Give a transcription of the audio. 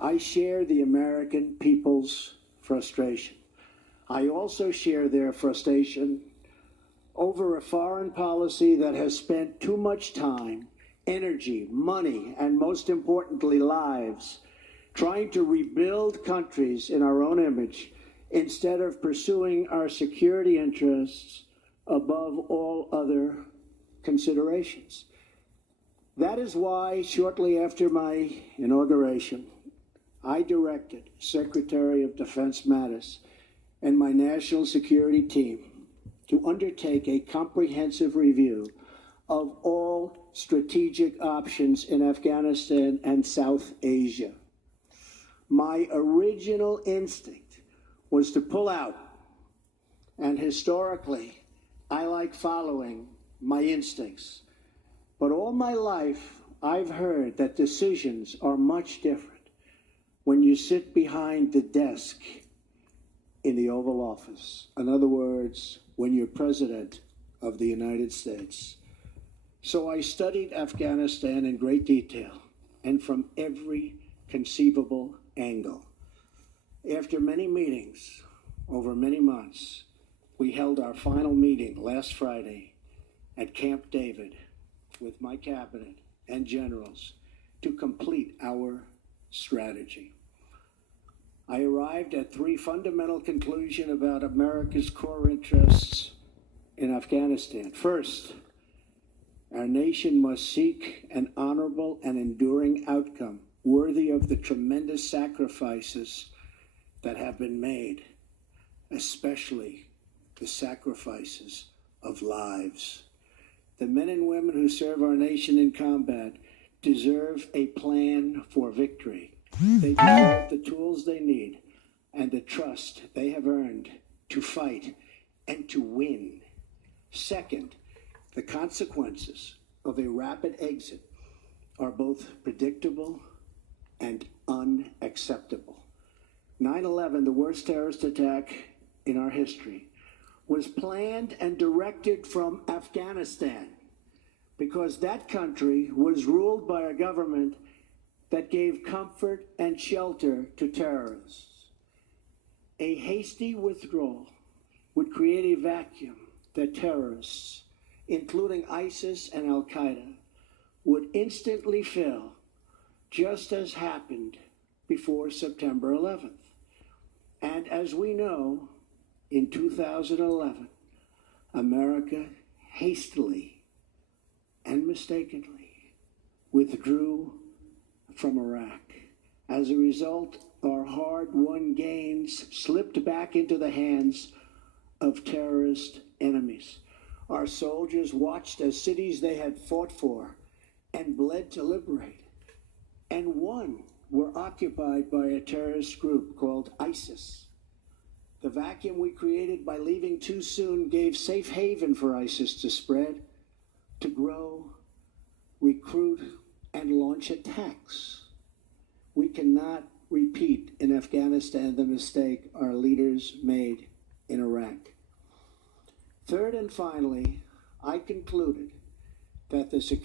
I share the American people's frustration. I also share their frustration over a foreign policy that has spent too much time, energy, money, and most importantly, lives, trying to rebuild countries in our own image instead of pursuing our security interests above all other considerations. That is why, shortly after my inauguration, I directed Secretary of Defense Mattis and my national security team to undertake a comprehensive review of all strategic options in Afghanistan and South Asia. My original instinct was to pull out, and historically, I like following my instincts. But all my life, I've heard that decisions are much different when you sit behind the desk in the Oval Office. In other words, when you're President of the United States. So I studied Afghanistan in great detail and from every conceivable angle. After many meetings over many months, we held our final meeting last Friday at Camp David with my cabinet and generals to complete our strategy. I arrived at three fundamental conclusions about America's core interests in Afghanistan. First, our nation must seek an honorable and enduring outcome worthy of the tremendous sacrifices that have been made, especially the sacrifices of lives. The men and women who serve our nation in combat deserve a plan for victory. They deserve the tools they need and the trust they have earned to fight and to win. Second, the consequences of a rapid exit are both predictable and unacceptable. 9/11, the worst terrorist attack in our history, was planned and directed from Afghanistan because that country was ruled by a government that gave comfort and shelter to terrorists. A hasty withdrawal would create a vacuum that terrorists, including ISIS and Al-Qaeda, would instantly fill, just as happened before September 11th. And as we know, in 2011, America hastily and mistakenly withdrew from Iraq. As a result, our hard-won gains slipped back into the hands of terrorist enemies. Our soldiers watched as cities they had fought for and bled to liberate and won were occupied by a terrorist group called ISIS. The vacuum we created by leaving too soon gave safe haven for ISIS to spread, to grow, recruit, and launch attacks. We cannot repeat in Afghanistan the mistake our leaders made in Iraq. Third and finally, I concluded that the security